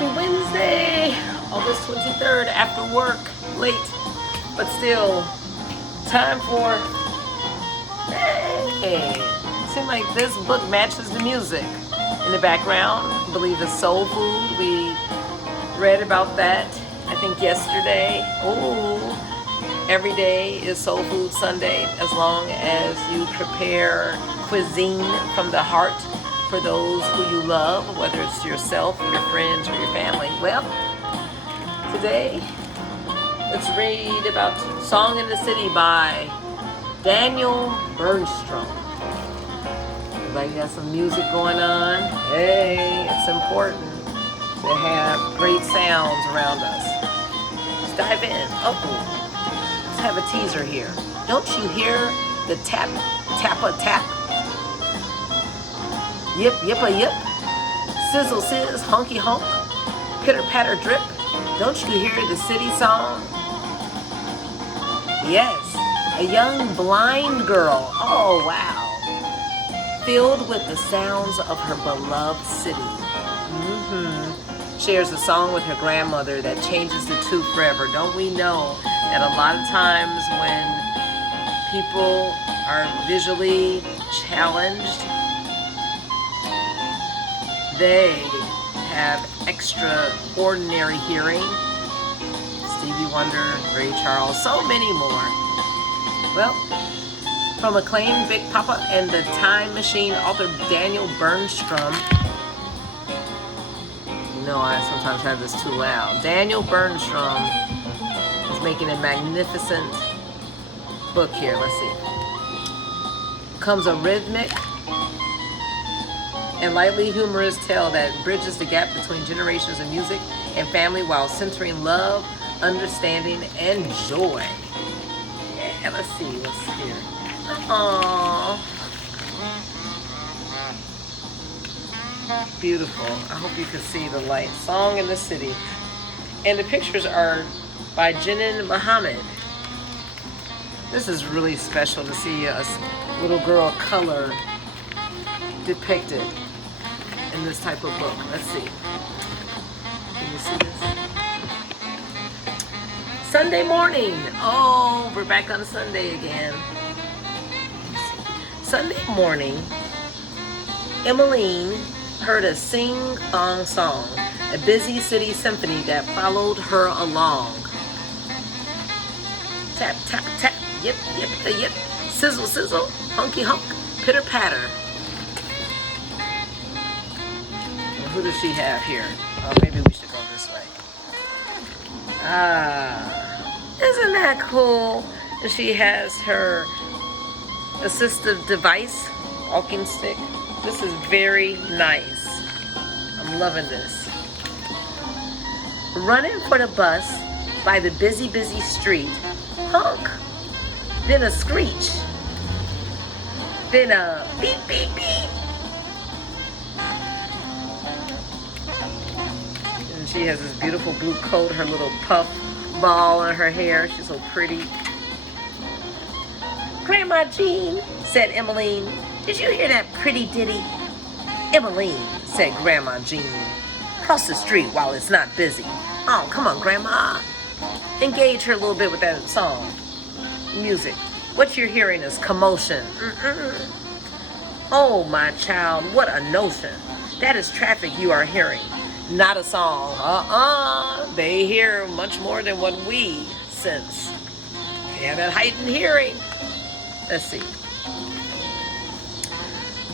Happy Wednesday, August 23rd, after work, late, but still, time for, hey, seems like this book matches the music in the background. I believe it's soul food. We read about that, I think yesterday. Oh, every day is Soul Food Sunday, as long as you prepare cuisine from the heart for those who you love, whether it's yourself, your friends, or your family. Well, today, let's read about Song in the City by Daniel Bernstrom. Everybody got some music going on? Hey, it's important to have great sounds around us. Let's dive in. Oh, let's have a teaser here. Don't you hear the tap, tappa, tap? Yip, yippa, yip. Sizzle, sizz, honky, honk. Pitter, patter, drip. Don't you hear the city song? Yes, a young blind girl. Oh, wow. Filled with the sounds of her beloved city. Shares a song with her grandmother that changes the two forever. Don't we know that a lot of times when people are visually challenged, they have extraordinary hearing? Stevie Wonder, Ray Charles, so many more. Well, from acclaimed Big Papa and the Time Machine author Daniel Bernstrom. You know, I sometimes have this too loud. Daniel Bernstrom is making a magnificent book here. Let's see. Comes a rhythmic and lightly humorous tale that bridges the gap between generations of music and family while centering love, understanding, and joy. Yeah, let's see what's here. Aww. Beautiful. I hope you can see the light. Song in the City. And the pictures are by Jenin Muhammad. This is really special to see a little girl color depicted in this type of book. Let's see. Can you see this? Sunday morning. Oh, we're back on Sunday again. Sunday morning, Emmeline heard a sing-song song, a busy city symphony that followed her along. Tap, tap, tap, yip, yip, yip, sizzle, sizzle, hunky, hunk, pitter, patter. Who does she have here? Oh, maybe we should go this way. Isn't that cool? And she has her assistive device, walking stick. This is very nice. I'm loving this. Running for the bus by the busy, busy street. Honk. Then a screech. Then a beep, beep, beep. She has this beautiful blue coat, her little puff ball in her hair. She's so pretty. Grandma Jean, said Emmeline, did you hear that pretty ditty? Emmeline, said Grandma Jean, cross the street while it's not busy. Oh, come on, Grandma. Engage her a little bit with that song. Music. What you're hearing is commotion. Oh, my child, what a notion. That is traffic you are hearing. Not a song. They hear much more than what we sense. They have that heightened hearing. Let's see.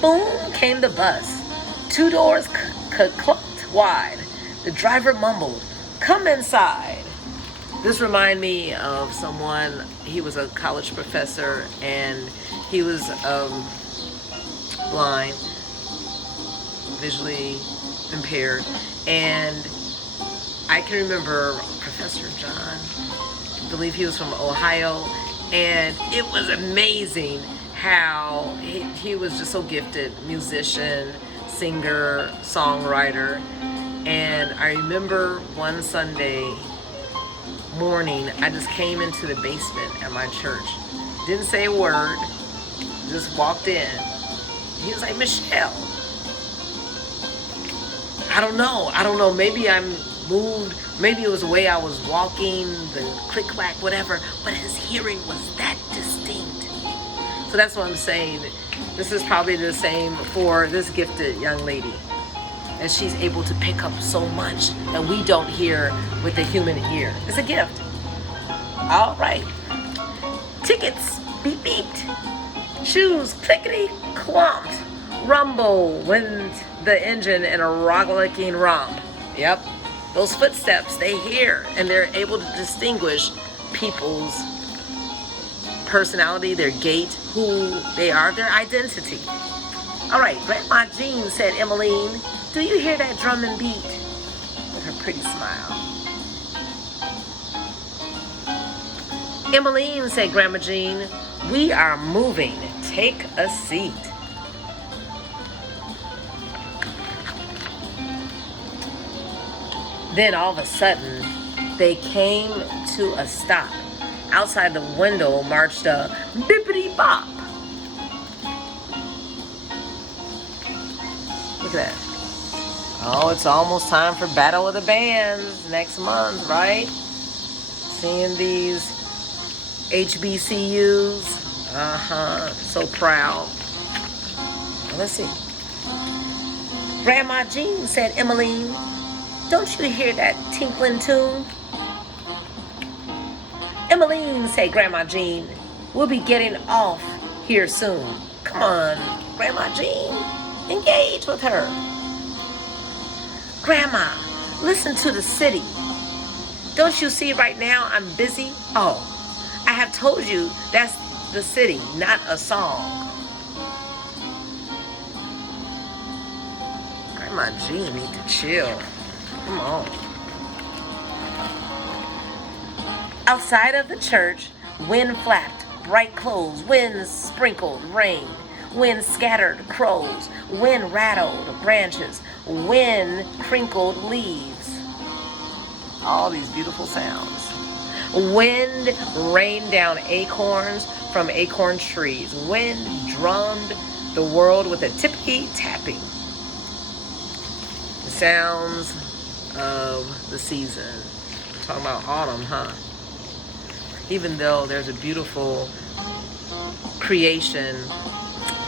Boom came the bus. Two doors clucked wide. The driver mumbled, "Come inside." This reminded me of someone. He was a college professor and he was blind, visually impaired. And I can remember Professor John, I believe he was from Ohio, and it was amazing how he was just so gifted, musician, singer, songwriter. And I remember one Sunday morning, I just came into the basement at my church. Didn't say a word, just walked in. He was like, "Michelle, I don't know. Maybe I'm moved. Maybe it was the way I was walking, the click clack, whatever. But his hearing was that distinct. So that's what I'm saying. This is probably the same for this gifted young lady. And she's able to pick up so much that we don't hear with the human ear. It's a gift. All right. Tickets. Beep beeped. Shoes. Clickety clomped. Rumble went the engine in a rollicking romp. Yep. Those footsteps, they hear, and they're able to distinguish people's personality, their gait, who they are, their identity. All right, Grandma Jean, said Emmeline, do you hear that drum and beat? With her pretty smile. Emmeline, said Grandma Jean, we are moving. Take a seat. Then all of a sudden, they came to a stop. Outside the window marched a bippity bop. Look at that. Oh, it's almost time for Battle of the Bands next month, right? Seeing these HBCUs. So proud. Well, let's see. Grandma Jean, said Emmeline, don't you hear that tinkling tune? Emmeline, said Grandma Jean, we'll be getting off here soon. Come on, Grandma Jean, engage with her. Grandma, listen to the city. Don't you see right now I'm busy? Oh, I have told you that's the city, not a song. Grandma Jean need to chill. Come on. Outside of the church, wind flapped bright clothes, wind sprinkled rain, wind scattered crows, wind rattled branches, wind crinkled leaves. All these beautiful sounds. Wind rained down acorns from acorn trees. Wind drummed the world with a tippity-tapping. The sounds of the season. We're talking about autumn, huh? Even though there's a beautiful creation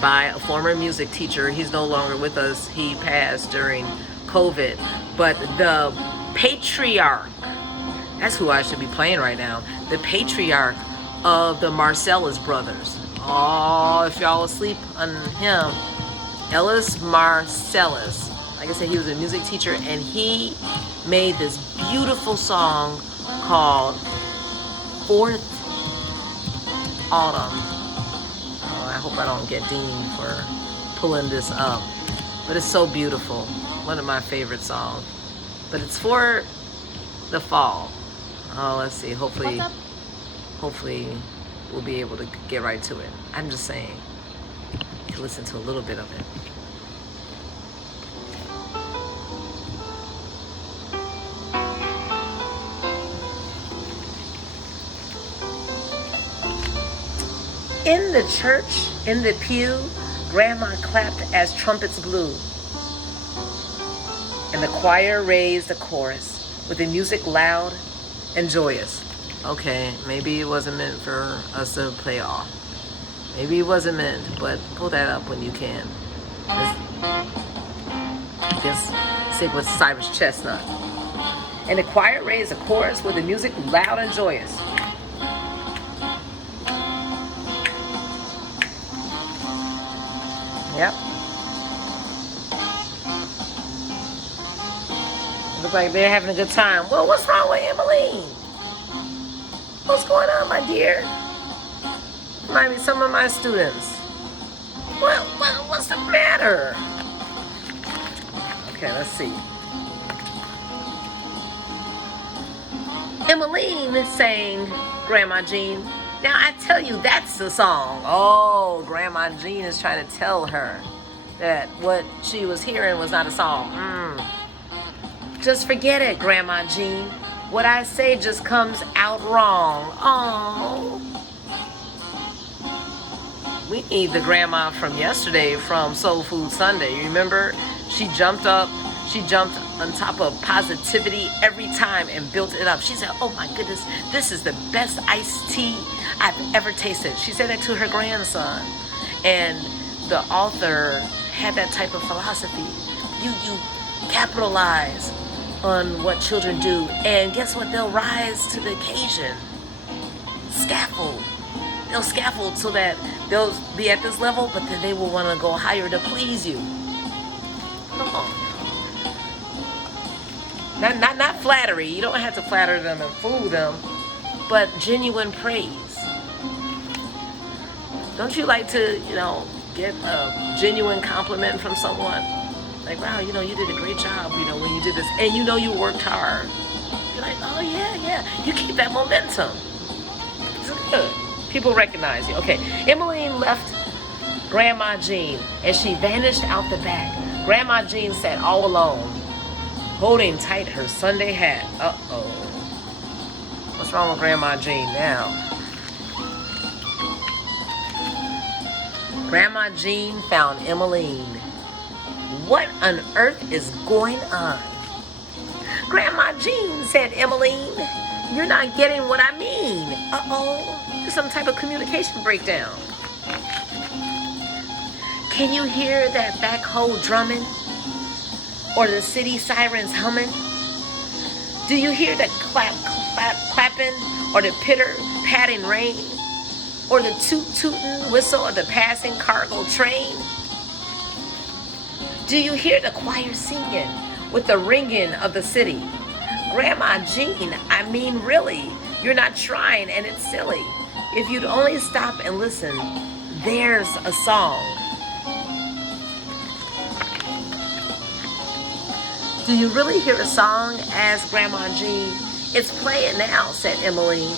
by a former music teacher. He's no longer with us. He passed during COVID. But the patriarch, that's who I should be playing right now. The patriarch of the Marcellus brothers. Oh, if y'all asleep on him. Ellis Marcellus. Like I said, he was a music teacher, and he made this beautiful song called Fourth Autumn. Oh, I hope I don't get deemed for pulling this up. But it's so beautiful. One of my favorite songs. But it's for the fall. Oh, let's see. Hopefully we'll be able to get right to it. I'm just saying. You can listen to a little bit of it. In the church, in the pew, Grandma clapped as trumpets blew. And the choir raised a chorus with the music loud and joyous. Okay, maybe it wasn't meant for us to play off. Maybe it wasn't meant, but pull that up when you can. I guess stick with Cyrus Chestnut. And the choir raised a chorus with the music loud and joyous. Yep. Look like they're having a good time. Well, what's wrong with Emmeline? What's going on, my dear? Might be some of my students. What's the matter? Okay, let's see. Emmeline sang Grandma Jean. Now, I tell you, that's the song. Oh, Grandma Jean is trying to tell her that what she was hearing was not a song. Just forget it, Grandma Jean. What I say just comes out wrong. Oh. We need the grandma from yesterday from Soul Food Sunday. You remember? She jumped on top of positivity every time and built it up. She said, oh my goodness, this is the best iced tea I've ever tasted. She said that to her grandson. And the author had that type of philosophy. You capitalize on what children do, and guess what? They'll rise to the occasion. Scaffold. They'll scaffold so that they'll be at this level, but then they will want to go higher to please you. Come on. Not flattery. You don't have to flatter them and fool them, but genuine praise. Don't you like to, get a genuine compliment from someone? Like, wow, you did a great job, when you did this, and you worked hard. You're like, oh yeah. You keep that momentum. It's good. People recognize you. Okay, Emmeline left Grandma Jean, and she vanished out the back. Grandma Jean sat all alone, holding tight her Sunday hat. Uh-oh. What's wrong with Grandma Jean now? Grandma Jean found Emmeline. What on earth is going on? Grandma Jean, said Emmeline, you're not getting what I mean. Uh-oh. There's some type of communication breakdown. Can you hear that backhoe drumming? Or the city sirens humming? Do you hear the clapping or the pitter-patting rain? Or the toot-tooting whistle of the passing cargo train? Do you hear the choir singing with the ringing of the city? Grandma Jean, I mean really, you're not trying and it's silly. If you'd only stop and listen, there's a song. Do you really hear a song? Asked Grandma Jean. It's playing now, said Emmeline.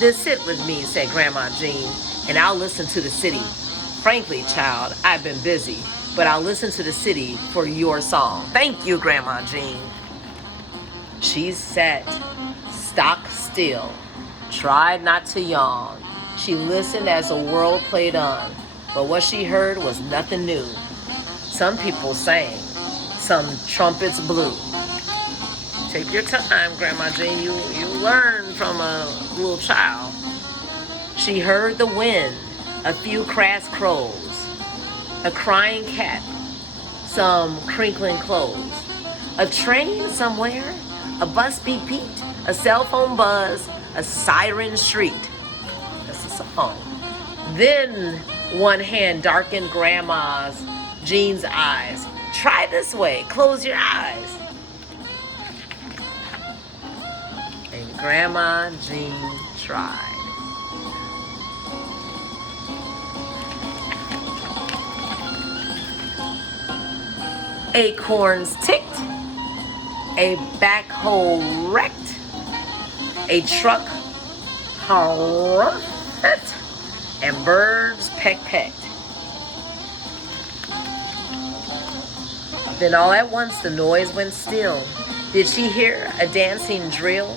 Then sit with me, said Grandma Jean, and I'll listen to the city. Frankly, child, I've been busy, but I'll listen to the city for your song. Thank you, Grandma Jean. She sat stock still, tried not to yawn. She listened as the world played on, but what she heard was nothing new. Some people sang, some trumpets blew. Take your time, Grandma Jean. You learn from a little child. She heard the wind, a few crass crows, a crying cat, some crinkling clothes, a train somewhere, a bus beep beat, a cell phone buzz, a siren shrieked. That's a song. Then one hand darkened Grandma Jean's eyes. Try this way. Close your eyes. And Grandma Jean tried. Acorns ticked, a backhoe wrecked, a truck harumphed, and birds pecked. Then all at once the noise went still. Did she hear a dancing drill?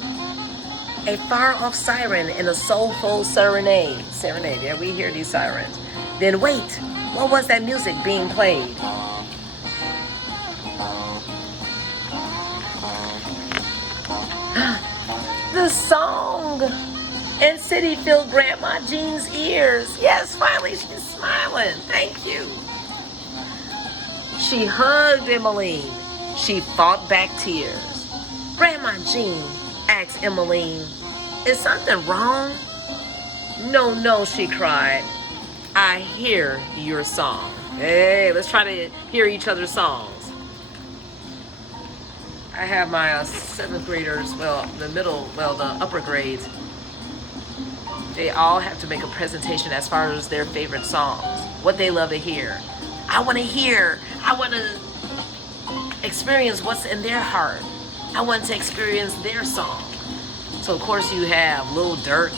A far-off siren in a soulful serenade. Serenade, yeah, we hear these sirens. Then wait, what was that music being played? The song and city filled Grandma Jean's ears. Yes, finally she's smiling. Thank you. She hugged Emmeline. She fought back tears. Grandma Jean, asked Emmeline, is something wrong? No, she cried. I hear your song. Hey, let's try to hear each other's songs. I have my 7th graders, the upper grades. They all have to make a presentation as far as their favorite songs, what they love to hear. I want to experience what's in their heart. I want to experience their song. So of course you have Lil Durk,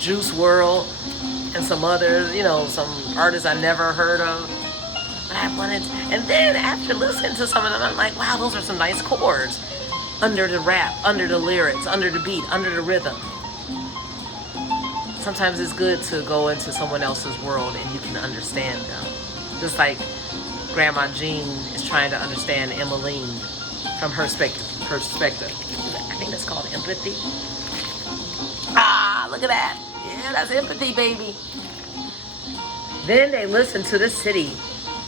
Juice WRLD, and some others, some artists I never heard of. But I wanted, and then after listening to some of them, I'm like, wow, those are some nice chords. Under the rap, under the lyrics, under the beat, under the rhythm. Sometimes it's good to go into someone else's world and you can understand them. Just like Grandma Jean is trying to understand Emmeline. from her perspective. I think that's called empathy. Ah, look at that. Yeah, that's empathy, baby. Then they listen to the city,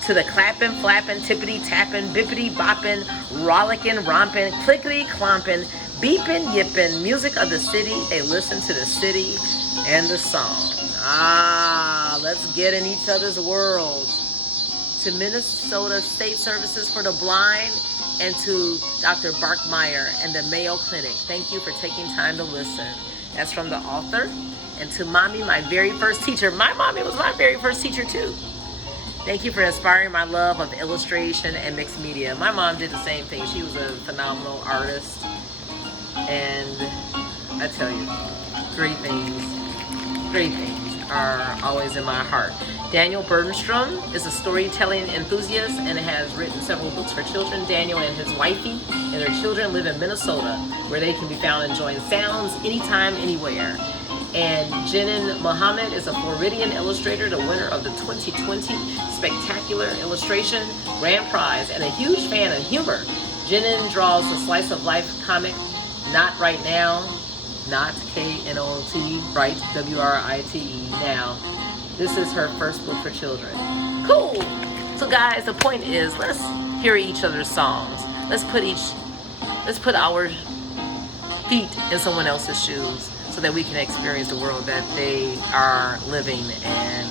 to the clapping, flapping, tippity, tapping, bippity, bopping, rollicking, romping, clickety, clomping, beeping, yipping, music of the city. They listen to the city and the song. Ah, let's get in each other's worlds. To Minnesota State Services for the Blind and to Dr. Barkmeyer and the Mayo Clinic. Thank you for taking time to listen. That's from the author. And to Mommy, my very first teacher. My mommy was my very first teacher too. Thank you for inspiring my love of illustration and mixed media. My mom did the same thing. She was a phenomenal artist. And I tell you, great things are always in my heart. Daniel Bergstrom is a storytelling enthusiast and has written several books for children. Daniel and his wifey and their children live in Minnesota, where they can be found enjoying sounds anytime, anywhere. And Jenin Mohammed is a Floridian illustrator, the winner of the 2020 Spectacular Illustration Grand Prize, and a huge fan of humor. Jenin draws a slice of life comic, Not Right Now, not K-N-O-T, right, W-R-I-T-E, now. This is her first book for children. Cool. So guys, the point is, let's hear each other's songs. Let's put our feet in someone else's shoes so that we can experience the world that they are living, and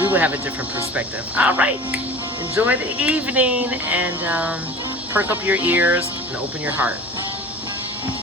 we will have a different perspective. All right. Enjoy the evening and perk up your ears and open your heart.